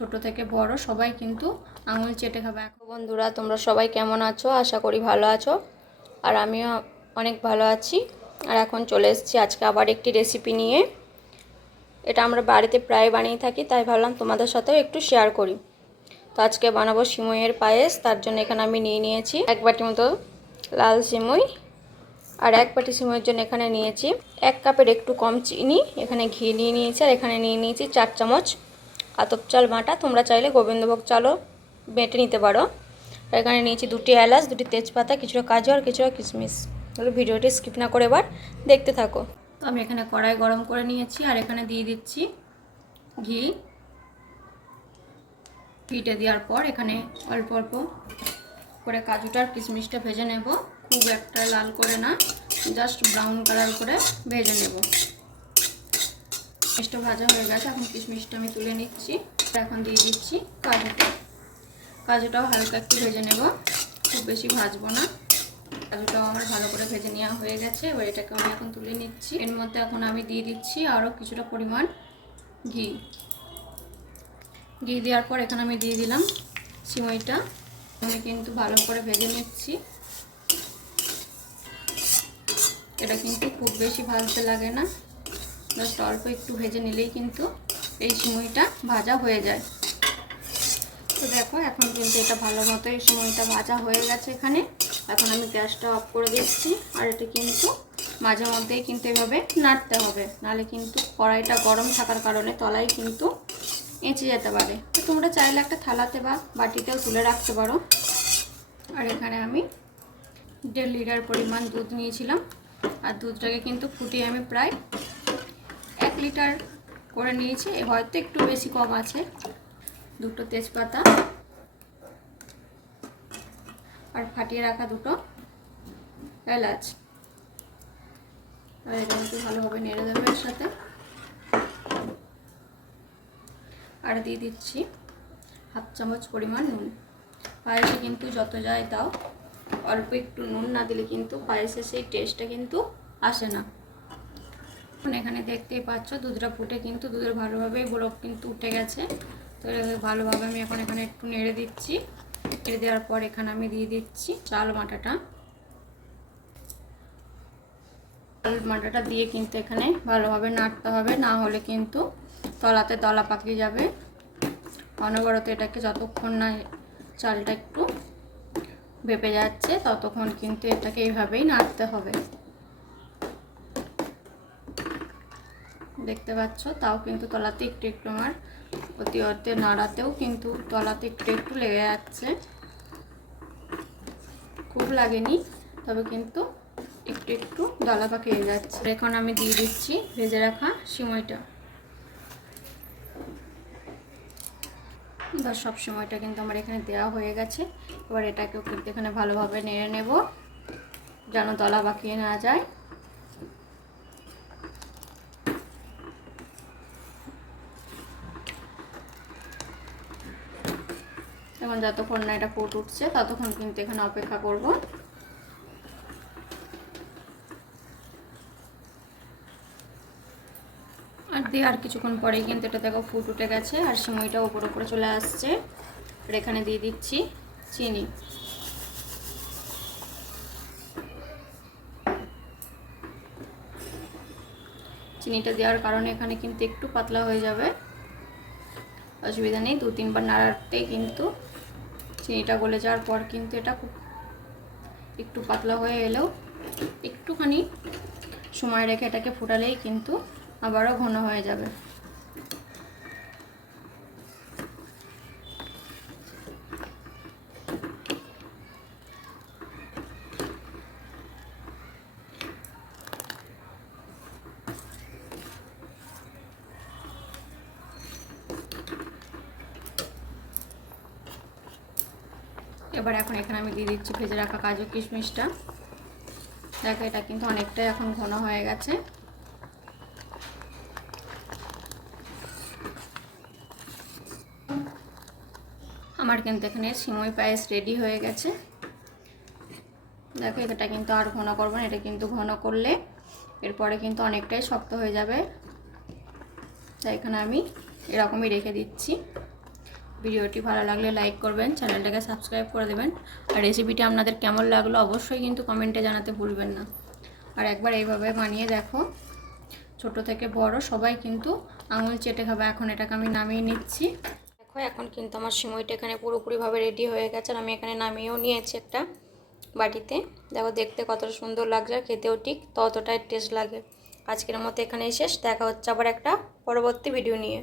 ছোট থেকে বড় সবাই কিন্তু আঙুল চেটে খাবে। বন্ধুরা, তোমরা সবাই কেমন আছো? আশা করি ভালো আছো, আর আমিও অনেক ভালো আছি। আর এখন চলে এসেছি আজকে আবার একটি রেসিপি নিয়ে। এটা আমরা বাড়িতে প্রায় বানিয়ে থাকি, তাই ভাবলাম তোমাদের সাথেও একটু শেয়ার করি। তো আজকে বানাবো সিমইয়ের পায়েস। তার জন্য এখানে আমি নিয়েছি 1 বাটি মতো লাল সিমই, আর 1 বাটি সিমইয়ের জন্য এখানে নিয়েছি 1 কাপের একটু কম চিনি। এখানে ঘি নিয়ে নিয়েছি, আর এখানে নিয়ে নিয়েছি 4 চামচ আতপ চাল বাটা। তোমরা চাইলে গোবিন্দভোগ চালও বেটে নিতে পারো। আর এখানে নিয়েছি 2টি এলাচ, 2টি তেজপাতা, কিছুটা কাজু আর কিছুটা কিশমিশ। তাহলে ভিডিওটি স্কিপ না করে এবার দেখতে থাকো। তো আমি এখানে কড়াই গরম করে নিয়েছি, আর এখানে দিয়ে দিচ্ছি ঘি। ঘিটা দেওয়ার পর এখানে অল্প অল্প করে কাজুটা আর কিশমিশটা ভেজে নেব। খুব একটা লাল করে না, জাস্ট ব্রাউন কালার করে ভেজে নেব। কিশমিশটা ভাজা হয়ে গেছে, এখন কিশমিশটা আমি তুলে নিচ্ছি। এখন দিয়ে দিচ্ছি কাজুটাও হালকা একটু ভেজে নেব, খুব বেশি ভাজবো না। কাজুটাও আমার ভালো করে ভেজে নেওয়া হয়ে গেছে। এবার এটাকে আমি এখন তুলে নিচ্ছি। এর মধ্যে এখন আমি দিয়ে দিচ্ছি আরও কিছুটা পরিমাণ ঘি। ঘি দেওয়ার পর এখানে আমি দিয়ে দিলাম সিমইটা। আমি কিন্তু ভালো করে ভেজে নিচ্ছি। এটা কিন্তু খুব বেশি ভাজতে লাগে না, জাস্ট অল্প একটু ভেজে নিলেই কিন্তু এই সিমইটা ভাজা হয়ে যায়। তো দেখো, এখন কিন্তু এটা ভালো মতো এই সিমইটা ভাজা হয়ে গেছে। এখানে এখন আমি গ্যাসটা অফ করে দিচ্ছি। আর এটা কিন্তু মাঝে মধ্যেই কিন্তু এভাবে নাড়তে হবে, নাহলে কিন্তু কড়াইটা গরম থাকার কারণে তলায় কিন্তু এঁচে যেতে পারে। তো তোমরা চাইলে একটা থালাতে বা বাটিতেও তুলে রাখতে পারো। আর এখানে আমি 1.5 লিটার পরিমাণ দুধ নিয়েছিলাম, আর দুধটাকে কিন্তু ফুটিয়ে আমি প্রায় 1 লিটার করে নিয়েছি। হয়তো একটু বেশি কম আছে। 2টো তেজপাতা আর ফাটিয়ে রাখা 2টো এলাচ। আর এটা একটু ভালোভাবে নেড়ে দেবো এর সাথে। আর দিয়ে দিচ্ছি 1/2 চামচ পরিমাণ নুন। পায়েসে কিন্তু যত যায় দাও, অল্প একটু নুন না দিলে কিন্তু পায়েসে সেই টেস্টটা কিন্তু আসে না। এখানে দেখতেই পাচ্ছ দুধটা ফুটে কিন্তু দুধের ভালোভাবে বরফ কিন্তু উঠে গেছে। তো ভালোভাবে আমি এখন এখানে একটু নেড়ে দিচ্ছি। নেড়ে দেওয়ার পর এখানে আমি দিয়ে দিচ্ছি চাল বাটাটা। চাল বাটাটা দিয়ে কিন্তু এখানে ভালোভাবে নাড়তে হবে, না হলে কিন্তু তলাতে দলা পাকিয়ে যাবে। অনবরত এটাকে যতক্ষণ না চালটা একটু ভেপে যাচ্ছে ততক্ষণ কিন্তু এটাকে এইভাবেই নাড়তে হবে। দেখতে পাচ্ছ, তাও কিন্তু তলাতে একটু একটু আমার অতি অতি নাড়াতেও কিন্তু তলাতে একটু একটু লেগে যাচ্ছে। খুব লাগেনি, তবে কিন্তু একটু একটু দলা পাকিয়ে যাচ্ছে। এখন আমি দিয়ে দিচ্ছি ভেজে রাখা সিমইটা। সব সময়টা কিন্তু আমার এখানে দেওয়া হয়ে গেছে। এবার এটাকেও কিন্তু এখানে ভালোভাবে নেড়ে নেব, যেন দলা পাকিয়ে না যায়। এখন যতক্ষণ না এটা ফুট উঠছে ততক্ষণ কিন্তু এখানে অপেক্ষা করব। আর কিছুক্ষণ পরেই কিন্তু এটা দেখো ফুট উঠে গেছে, আর সিমইটা উপরে উপরে চলে আসছে। আর এখানে দিয়ে দিচ্ছি চিনি। চিনিটা দেওয়ার কারণে এখানে কিন্তু একটু পাতলা হয়ে যাবে, অসুবিধা নেই। 2-3 বার নাড়াতেই কিন্তু চিনিটা গলে যাওয়ার পর কিন্তু এটা খুব একটু পাতলা হয়ে এলেও একটুখানি সময় রেখে এটাকে ফুটালেই কিন্তু আবারও ঘন হয়ে যাবে। এবার এখন এখানে আমি দিয়ে দিচ্ছি ভেজে রাখা কাজু কিশমিশটা। দেখো, এটা কিন্তু অনেকটাই এখন ঘন হয়ে গেছে। আমার কিন্তু এখানে সিমই পায়েস রেডি হয়ে গেছে। দেখো, এটা কিন্তু আর ঘন করবো না, এটা কিন্তু ঘন করলে এরপরে কিন্তু অনেকটাই শক্ত হয়ে যাবে। তাই এখানে আমি এরকমই রেখে দিচ্ছি। ভিডিওটি ভালো লাগলে লাইক করবেন, চ্যানেলটাকে সাবস্ক্রাইব করে দেবেন। আর রেসিপিটি আপনাদের কেমন লাগলো অবশ্যই কিন্তু কমেন্টে জানাতে ভুলবেন না। আর একবার এইভাবে বানিয়ে দেখো, ছোট থেকে বড় সবাই কিন্তু আঙুল চেটে খাবে। এখন এটাকে আমি নামিয়ে নিচ্ছি। দেখো এখন কিন্তু আমার সিমইটা এখানে পুরোপুরিভাবে রেডি হয়ে গেছে। আর আমি এখানে নামিয়েও নিয়েছি একটা বাটিতে। দেখো দেখতে কতটা সুন্দর লাগছে, খেতেও ঠিক ততটাই টেস্ট লাগে। আজকের মতো এখানেই শেষ। দেখা হচ্ছে আবার একটা পরবর্তী ভিডিও নিয়ে।